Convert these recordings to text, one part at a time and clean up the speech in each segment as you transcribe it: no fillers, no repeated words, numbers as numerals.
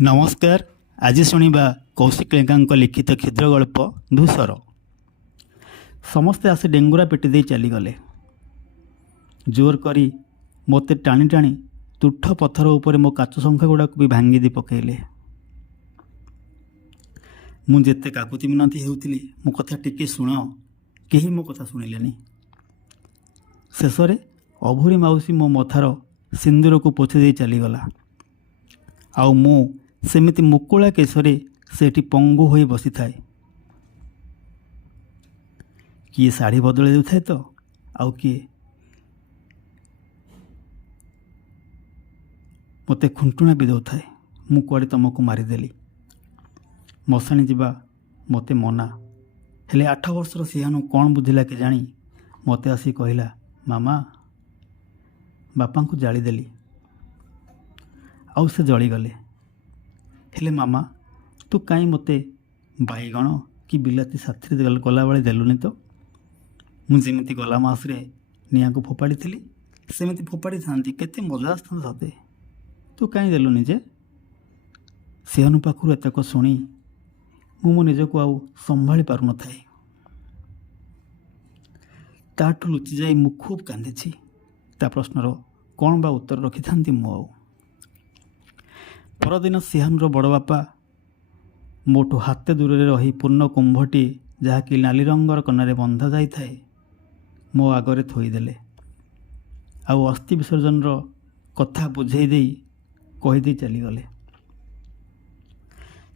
नमस्कार। आज शुणा कौशिक लेंका लिखित क्षुद्र गल्प धूसर। समस्ते आसे डेंगुरा पेटी दे चलीगले। जोर करी मते टाणी टाणी तुठ पत्थर उपर मो काच संख्या गुड़ाक भी भांगी दी पकेले। मुझे काकुति मिनती होउतिली मो कथा टिके शुण, केही मो कथा शुणिलेनी। शेषरे अभूरी माउसी मो मथार सिंदूर को पोछि दे चलीगला। आउ मु सेमिति मुकुला केशरे सेठी पंगु होई बसी थाए। किए साड़ी बदले देउथाए तो आउ किए मते खुंटुणा भी दौथाए। मु कुआडे तुमको मारिदेली। मशाणी जीवा मते मना हेले 8 वर्षर सिहानु कौन बुझिला के जानी मते आसी कहला, मामा बापा को जालीदेली। आउ से जलीगले। हेले मामा तू कहीं मते बैगण कि बिलाती साथी गला बेले देलुनि तो? मुझे गला मासरे निआ को फोपाड़ी थी सेमती फोपाड़ी था केते मजा आसता सते। तू कहीं देलुनि जे? सिहानु पाखु एतक शुणी मो निजक आउ संभाली पार न थाए। ताठू लुचि जाई मु खूब कांदी। ता प्रश्नर कौन बा उत्तर रखी था मु आउ। परदिन सिहानुर बड़ बापा मोठू हाते दूर रही पूर्ण कुंभटी जहाँकि नाली रंगर कनारे बंधा जाई थाए मो आगरे थोईदेले। आउ अस्थि विसर्जन कथा बुझे दे कहीदे चलीगले।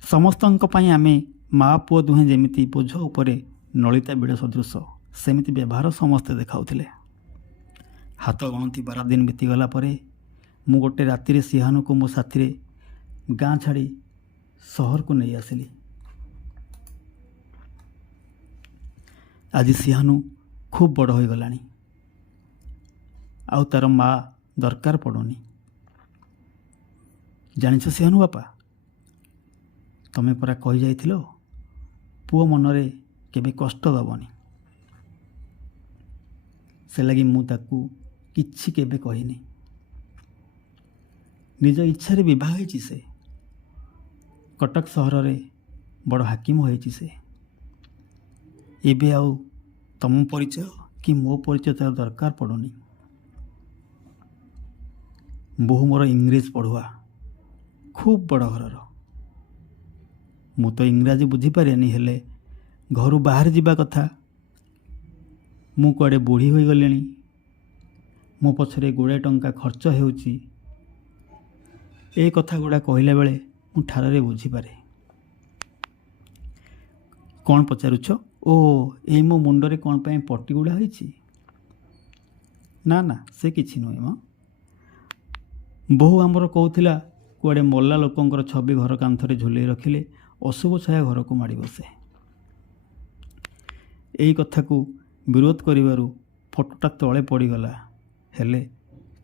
समस्तंक पई आमे माँ पुओ दुहें जेमिति बोझ उपरे नलिता बिड़ सदृश सेमिति व्यवहार समस्ते देखाउथिले। हाथ गणति 12 दिन बीतीगला परे मु गोटे राति सिहानु को मो साथी गाँ छाड़ी सहर को नहीं आसिली। आज सिहानु खूब बड़ हो गलानी। आउ तार माँ दरकार पड़ुनी। जानिछ सिहानु बापा तमें परा कही जाइथिलो पुओ मनरे केबे कष्ट दबनी। से लगी मु ताकू किछि केबे कहिनी। निज इच्छा विवाह होइछि। से कटक सहर रे बड़ हाकिम होइछि। से एबे आउ तम परिचय कि मो परिचय तार दरकार पड़ुनी। बहु मोर इंग्रेज पढ़ुआ खूब बड़ घर। मु तो इंग्राजी बुझीपारेनी हेले घर बाहर जावा कथा। मु कुआडे बुढ़ी हो गलेनी। मो पछरे गुड़ाए टंका खर्च हेउची। ए कथा गुड़ा कहला बेले मु ठारे बुझीपारे। कौन पचारुछ? ओ ए मो मुंडरे कौन पाए पट्टी गुड़ा होइछि? ना ना से किछि नुहे म। बहु आमर कहूथिला कुआडे मल्ला लोकंकर छवि घर कांथरे झुले रखिले अशुभ छाया घर को माड़ी बसे। एई कथा को विरोध करिवारु फोटोटा तले पड़ीगला। हेले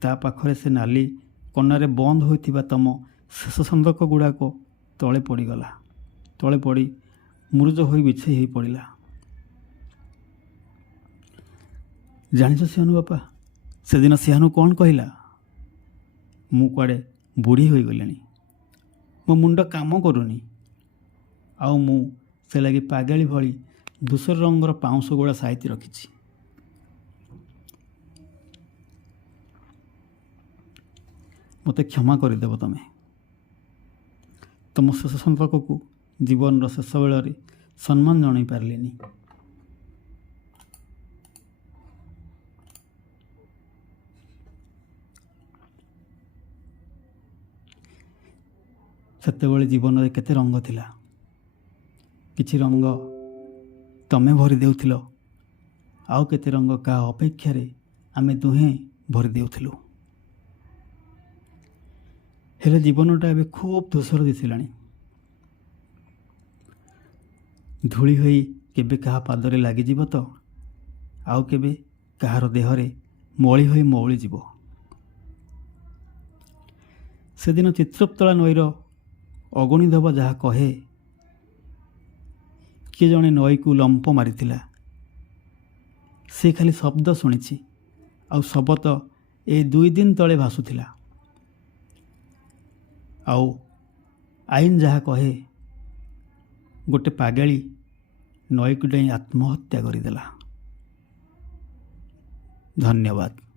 ता पाखरे से नाली कनारे बंद होइथिबा तम शेष संदक गुड़ाक तले पड़ीगला। तले पड़ी मुरुज होई बिछे ही पड़िला। जानिछ सिहानु बापा से दिन सिहानु कौन कहला? मु कुआडे बुढ़ी हो गलेनी। मो मुंड काम करूनी। आउ मु से लगी पागली भली धूसर रंगर पाउंस गोड़ा साइती रखिछि। मते क्षमा करदेव। तमें तुम शेष संपर्क को जीवन शेष बेल सम्मान जन पार्लिनी। सेतेबेले जीवन में केते रंग थिला। किछि रंग तमें भरी देउथिलो आउ केते रंग का अपेक्षा रे आमे दुहें भरी देउथिलु। हेले जीवनटा एबे खूब धूसर दिसिलानी। धूली होई केबे कहा पादरे लागी जीव तो आउ केबे कहार देहरे मौली होई मौली जीव। से दिन चित्रपतला नईर अगणी धब जहा कहे किए जड़े नई को लंप मारिथिला से खाली शब्द शुणी आउ शब्द ए 2 दिन तले भासुथिला। आउ ଆଇନ ଯାହା କହେ ଗୋଟେ ପାଗେଳି ନଈକୁ ଡେଇଁ ଆତ୍ମହତ୍ୟା କରିଦେଲା। ଧନ୍ୟବାଦ।